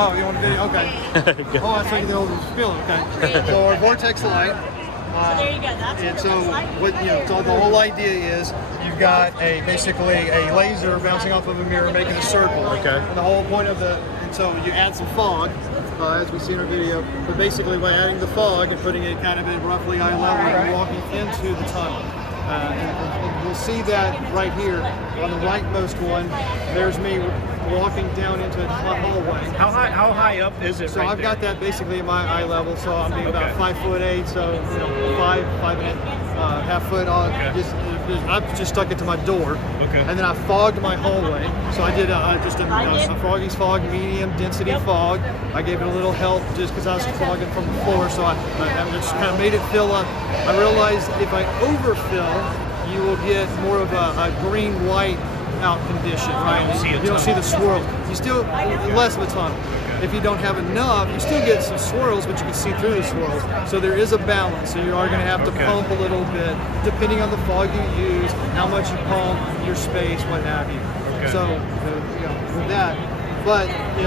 Oh, you want a video? Okay. Oh, I think the old spill. Okay. So our Vortex light. So there you go. That's and so what so the whole idea is you've got basically a laser bouncing off of a mirror making a circle. Okay. And the whole point of and so you add some fog, as we see in our video. But basically, by adding the fog and putting it kind of at roughly eye level, you're walking into the tunnel. And you'll see that right here on the rightmost one. There's me walking down into a hallway. How high up is it? So I've got that basically at my eye level. So I'm being about 5'8", so 5.5 foot on. I've just stuck it to my door. Okay. And then I fogged my hallway. So I did just a Froggy's fog, medium density fog. I gave it a little help just because I was fogging from the floor. So I just kind of made it fill up. I realized if I overfill, you will get more of a green-white out condition, right? You don't see the swirl. You still less of a tunnel. If you don't have enough, you still get some swirls, but you can see through the swirls. So there is a balance. So you are going to have to pump a little bit, depending on the fog you use, how much you pump, your space, what have you. So with that, but you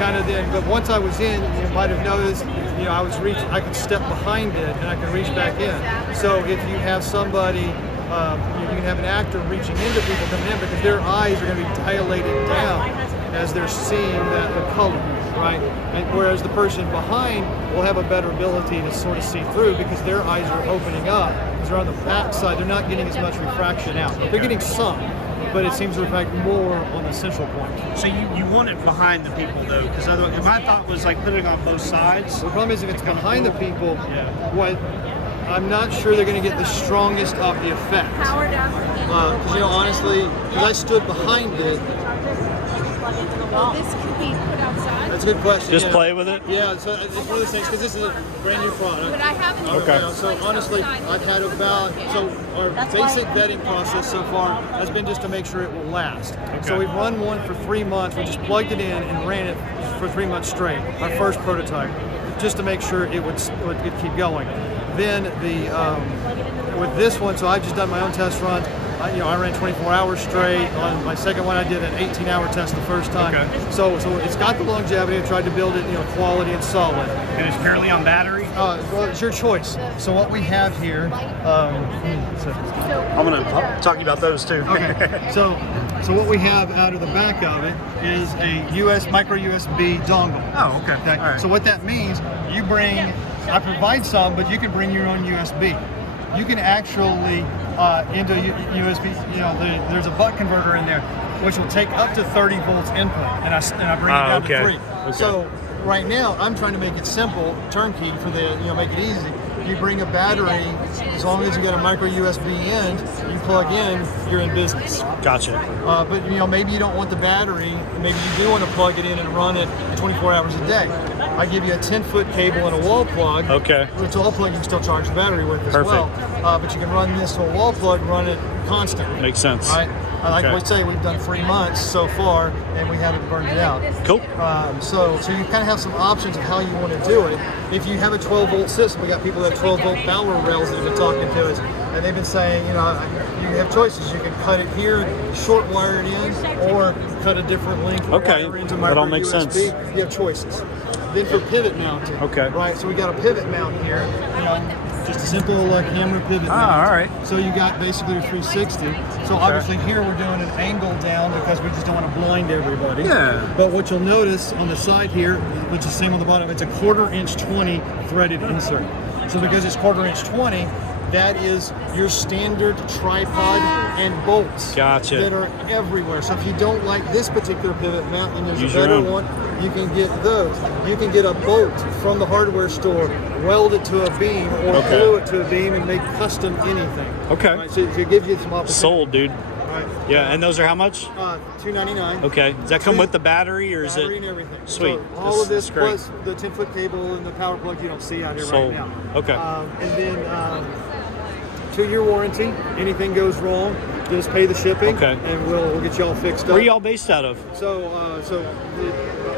kind of then. But once I was in, you might have noticed, I was I could step behind it and I could reach back in. So if you have somebody. You can have an actor reaching into people coming in because their eyes are going to be dilated down as they're seeing the color, right? And whereas the person behind will have a better ability to sort of see through because their eyes are opening up. Because they're on the back side, they're not getting as much refraction out. They're getting some, but it seems to reflect more on the central point. So you want it behind the people though, because otherwise, my thought was like putting it on both sides. The problem is if it's behind the people, I'm not sure they're going to get the strongest of the effect. Because honestly, because I stood behind it. This could be put outside. That's a good question. Just play with it. Yeah, so it's one of those things because this is a brand new product. But I haven't. Okay. So honestly, I've had our basic vetting process so far has been just to make sure it will last. Okay. So we've run one for 3 months. We just plugged it in and ran it for 3 months straight. Our first prototype, just to make sure it would keep going. Then with this one, so I've just done my own test runs. I ran 24 hours straight. On my second one, I did an 18-hour test the first time. Okay. So it's got the longevity. I tried to build it, quality and solid. And it's purely on battery? Well, it's your choice. So what we have here, I'm going to talk about those too. Okay. So what we have out of the back of it is a micro USB dongle. Oh, okay. All right. So what that means, I provide some, but you can bring your own USB. You can actually into USB. There's a buck converter in there, which will take up to 30 volts input, and I bring it down to 3. Okay. So right now, I'm trying to make it simple, turnkey for make it easy. You bring a battery, as long as you got a micro USB end, you plug in, you're in business. Gotcha. But maybe you don't want the battery, maybe you do want to plug it in and run it 24 hours a day. I give you a 10-foot cable and a wall plug. Okay. Which wall plug you can still charge the battery with as well. But you can run this to a wall plug, run it constantly. Makes sense. Right? Like we say, we've done 3 months so far, and we haven't burned it out. Cool. So you kind of have some options of how you want to do it. If you have a 12-volt system, we got people that have 12-volt power rails that have been talking to us, and they've been saying, you have choices. You can cut it here, short wire it in, or cut a different length wire into micro that all makes USB. sense. You have choices. Then for pivot mounting, right? So we got a pivot mount here. Just a simple camera pivot mount. All right. So you got basically a 360. So obviously here we're doing an angle down because we just don't want to blind everybody. Yeah. But what you'll notice on the side here, which is the same on the bottom, it's a 1/4" 20 threaded insert. So because it's 1/4" 20, that is your standard tripod and bolts that are everywhere. So if you don't like this particular pivot mount and there's a better one, you can get those. You can get a bolt from the hardware store, weld it to a beam, or glue it to a beam and make custom anything. Okay. Right, so it gives you some opportunity. Sold, dude. Right. Yeah, and those are how much? $299. Okay. Does that come with the battery, or is it? Battery and everything. Sweet. So all of this plus the 10-foot cable and the power plug you don't see out here right now. Okay. And then 2-year warranty. Anything goes wrong, just pay the shipping, Okay. and we'll get you all fixed up. Where are y'all based out of?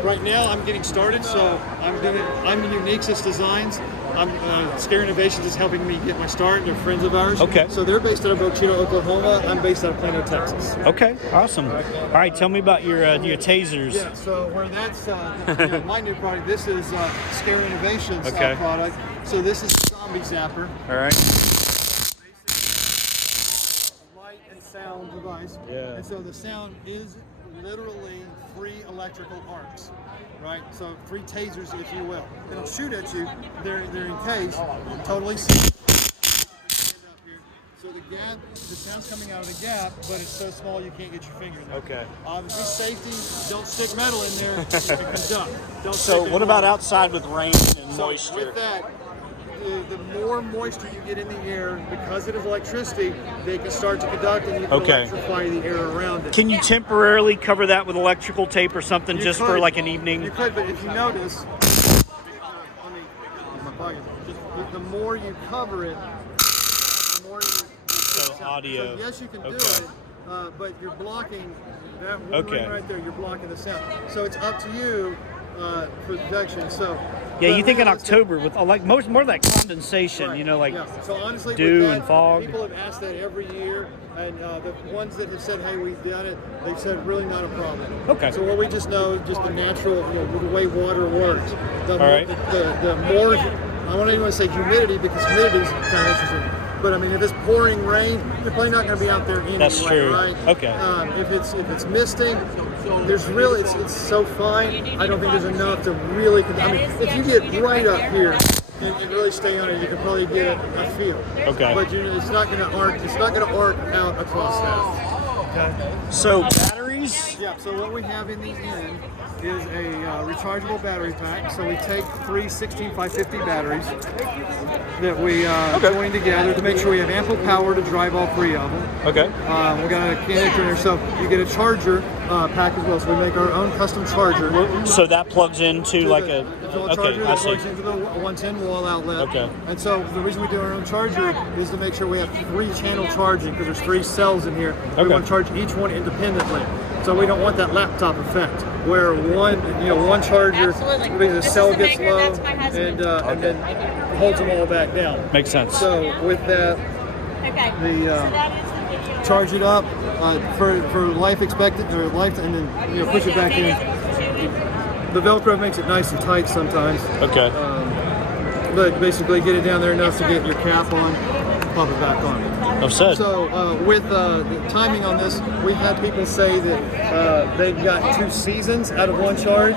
Right now I'm getting started, so I'm Uniquesis Designs. Scare Innovations is helping me get my start. They're friends of ours. Okay. So they're based out of Bochino, Oklahoma. I'm based out of Plano, Texas. Okay, awesome. All right, tell me about your tasers. Yeah, so where that's my new product, this is Scare Innovations Okay. product. So this is the Zombie Zapper. All right. Light and sound device. Yeah. And so the sound is literally 3 electrical arcs, right? So 3 tasers, if you will. It'll shoot at you. They're encased, totally sealed. So the gap, the sound's coming out of the gap, but it's so small you can't get your finger in there. Okay. Obviously, safety. Don't stick metal in there. It can conduct. Don't So stick what it about in. outside with rain and So moisture? with that, the more moisture you get in the air, because it is electricity, they can start to conduct and you can Okay. electrify the air around it. Can you temporarily cover that with electrical tape or something You just could. for like an evening? You could, but if you notice, the more you cover it, the more you. So audio. So yes, you can do Okay. it, but you're blocking that one Okay. ring right there. You're blocking the sound. So it's up to you for protection. So. Yeah, but you think in realistic- October with more of that condensation, Right. you know, like yeah. So honestly, dew with that, and fog. People have asked that every year, and the ones that have said, "Hey, we've done it," they've said, "Really not a problem." Okay. So what we just know, just the natural, the way water works. All right. The more, I don't even want to say humidity because humidity is kind of interesting. But I mean, if it's pouring rain, you're probably not going to be out there anyway, That's true. right? Okay. If it's misting, there's really it's so fine. I don't think there's enough to really. I mean, if you get right up here and really stay on it, you can probably get a feel. Okay. But it's not going to arc. It's not going to arc out across that. Okay. So batteries? Yeah. So what we have in the end is a rechargeable battery pack. So we take 3 16550 batteries that we join together to make sure we have ample power to drive all 3 of them. Okay. We got a connector in there, so you get a charger pack as well. So we make our own custom charger. So that plugs into To like the- a. it's a Okay, charger I that see. plugs into the 110 wall outlet. Okay. And so the reason we do our own charger is to make sure we have 3-channel charging because there's 3 cells in here. We Okay. want to charge each one independently. So we don't want that laptop effect where one charger, Absolutely. the This cell is the gets maker, low that's my husband. and then holds them all back down. Makes sense. So with that, Okay. The, so that is the video. charge it up for life expected or life, and then push it back in. The Velcro makes it nice and tight sometimes, Okay. but basically get it down there enough to get your cap on, pop it back on. I've said. So with the timing on this, we've had people say that they've got 2 seasons out of 1 charge.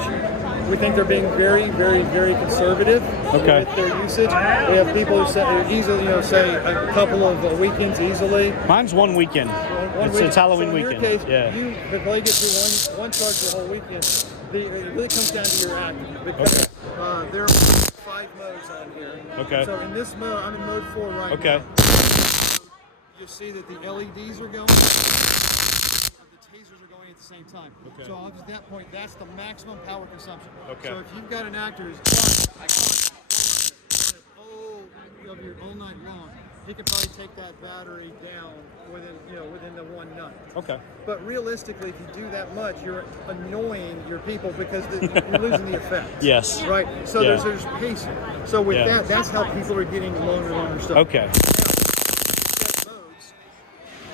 We think they're being very, very, very conservative Okay. with their usage. We have people who say easily, say a couple of weekends easily. Mine's one weekend. One It's week. Halloween so in weekend. Your case, Yeah. You could probably get through one charge the whole weekend. It really comes down to your active because there are 5 modes on here. Okay. So in this mode, I'm in mode 4 right Okay. now. You see that the LEDs are going. The tasers are going at the same time. Okay. So up to that point, that's the maximum power consumption. Okay. So if you've got an actor who's all night long, he could probably take that battery down within the 1 nut. Okay. But realistically, if you do that much, you're annoying your people because you're losing the effect. Yes. Right. So Yeah. there's pacing. So with Yeah. that's how people are getting longer stuff. Okay. Modes.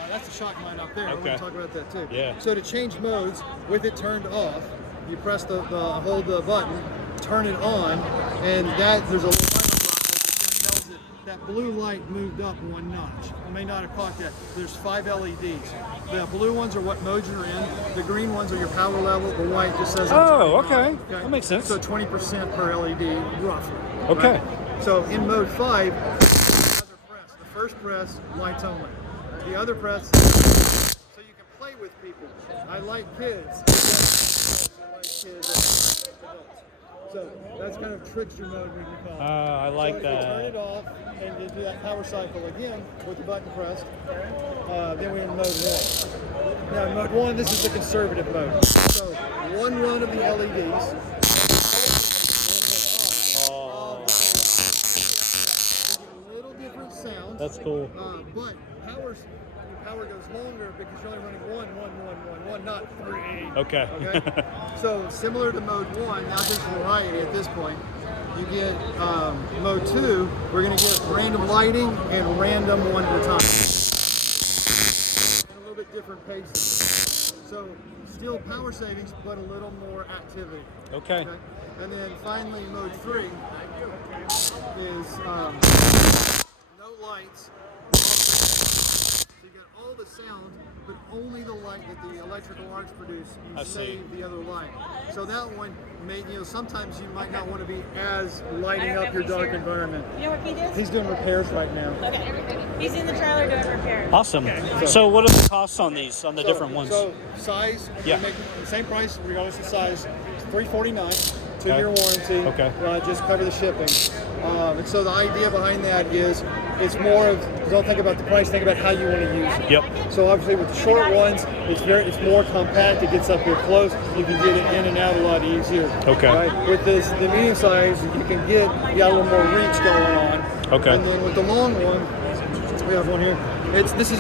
That's a shock mine up there. Okay. We're going to talk about that too. Yeah. So to change modes, with it turned off, you press hold the button, turn it on, and there's a little that tells it that blue light moved up 1 notch. You may not have caught that. There's 5 LEDs. The blue ones are what modes you're in. The green ones are your power level. The white just says. Oh, I'm turning okay. on. That makes sense. So 20% per LED, roughly. Okay. Right? So in mode 5, the first press, lights only. The other press, so you can play with people. I like kids. I like kids. So that's kind of trickster mode, we can call it. I like so if that. you turn it off and you do that power cycle again with the button pressed, then we're in mode 1. Now in mode 1, this is the conservative mode. So 1 run of the LEDs. That's cool. But your power goes longer because you're only running one, not 3. Okay. So similar to mode 1, now there's variety at this point. You get mode 2, we're going to get random lighting and random one at a time. And a little bit different paces. So still power savings, but a little more activity. Okay. And then finally mode 3 is no lights. So you got all the sound, but only the light that the electrical arcs produce. You save the other light. So that one, sometimes you might not want to be as lighting up your dark environment. You know what Pete is? He's doing repairs right now. Okay. He's in the trailer doing repairs. Awesome. So what are the costs on these, on the different ones? So size, yeah. Make the same price regardless of size. It's $349. 2-year warranty. Okay. Just cover the shipping. And so the idea behind that is it's more of, don't think about the price, think about how you want to use it. Yep. So obviously with the short ones, it's more compact, it gets up here close, you can get it in and out a lot easier. Okay. Right? With the medium size, you got a little more reach going on. Okay. And then with the long one, we have one here. This is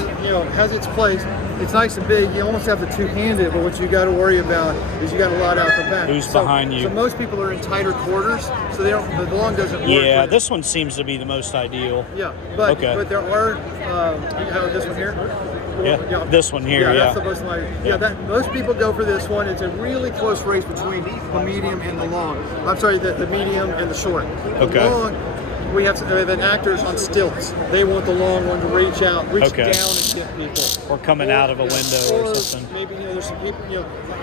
has its place. It's nice and big. You almost have to two-hand it, but what you got to worry about is you got a lot out the back. Who's behind you? So most people are in tighter quarters, so the long doesn't work. Yeah, this one seems to be the most ideal. Yeah, but there are you have this one here. Yeah, this one here. Yeah, that's the most likely. Yeah, most people go for this one. It's a really close race between the medium and the long. I'm sorry, the medium and the short. Okay. The long, we have actors on stilts. They want the long one to reach out, reach down and get people. Or coming out of a window or something. Maybe there's some people.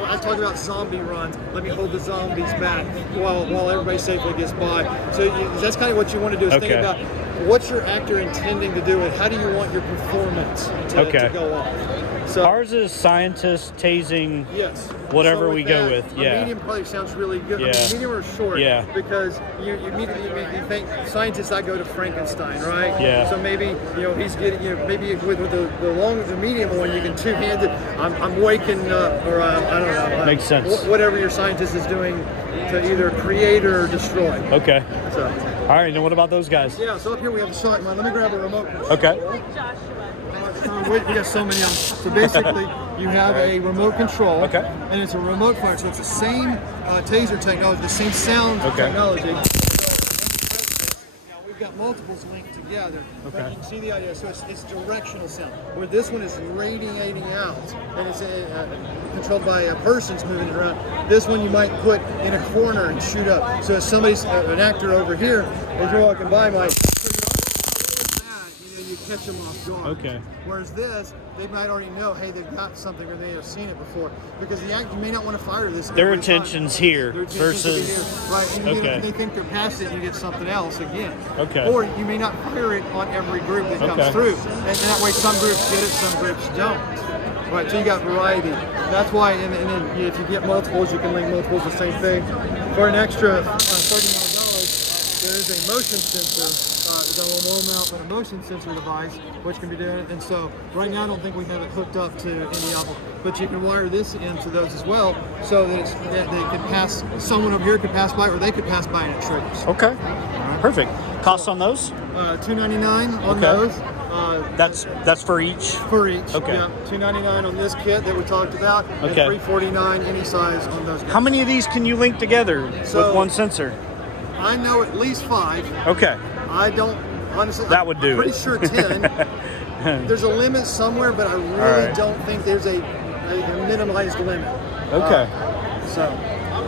I talk about zombie runs. Let me hold the zombies back while everybody safely gets by. So that's kind of what you want to do is think about what's your actor intending to do and how do you want your performance to go off. So ours is scientist tasing. Yes. Whatever so we go with. Yeah. Medium probably sounds really good. Yeah. Medium or short. Yeah. Because you immediately you think scientists. I go to Frankenstein, right? Yeah. So maybe he's getting maybe with the medium one you can two-handed. I'm waking up or I don't know. Makes sense. Whatever your scientist is doing to either create or destroy. Okay. So. All right. And what about those guys? Yeah. So up here we have a shot. Let me grab a remote. Okay. We got so many of them. So basically, you have a remote control, and it's a remote fire. So it's the same taser technology, the same sound technology. Now we've got multiples linked together. But you can see the idea. So it's directional sound. Where this one is radiating out, and it's controlled by a person's moving it around. This one you might put in a corner and shoot up. So if somebody's an actor over here, as you're walking by, might. You catch them off guard. Okay. Whereas this, they might already know, hey, they've got something or they have seen it before. Because the actor may not want to fire this. Their intention's here versus. Here. Right. And they think they're past it, you get something else again. Okay. Or you may not fire it on every group that comes through. And that way some groups get it, some groups don't. Right, so you got variety. That's why, and then if you get multiples, you can link multiples, the same thing. For an extra $39, there is a motion sensor. That will mount a motion sensor device, which can be done. And so right now I don't think we have it hooked up to any of them, but you can wire this into those as well, so that they can pass. Someone over here could pass by, or they could pass by and it triggers. Okay, perfect. Cost on those? $299 on those. That's for each. For each. Okay. Yeah, $299 on this kit that we talked about. And $349 any size on those guys. How many of these can you link together with one sensor? I know at least 5. Okay. I don't, honestly, that would do I'm pretty sure 10. There's a limit somewhere, but I really don't think there's a minimized limit. Okay.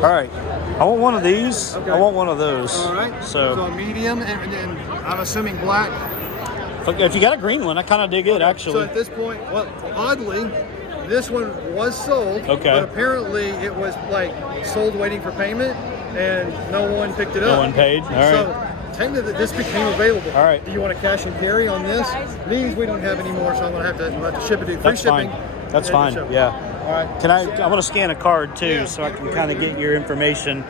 All right. I want one of these. Okay. I want one of those. All right. So medium, and I'm assuming black. If you got a green one, I kind of dig it, actually. So at this point, well, oddly, this one was sold. Okay. But apparently it was sold waiting for payment, and no one picked it up. No one paid. All right. So, technically, this became available. All right. Do you want to cash and carry on this? These we don't have anymore, so I'm going to have to ship it. Free shipping. That's fine. Yeah. All right. Can I want to scan a card too, so I can kind of get your information.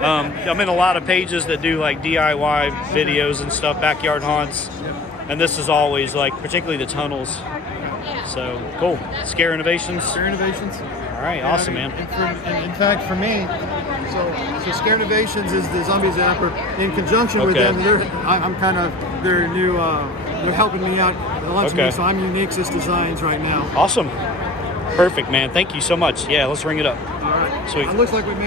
I'm in a lot of pages that do DIY videos and stuff, backyard haunts, and this is always particularly the tunnels. So cool. Scare Innovations. Scare Innovations. All right. Awesome, man. In fact, for me, so Scare Innovations is the zombie zapper. In conjunction with them, I'm kind of their new they're helping me out a lot. Okay. So I'm Unixis Designs right now. Awesome. Perfect, man. Thank you so much. Yeah, let's ring it up. All right. Sweet. It looks like we made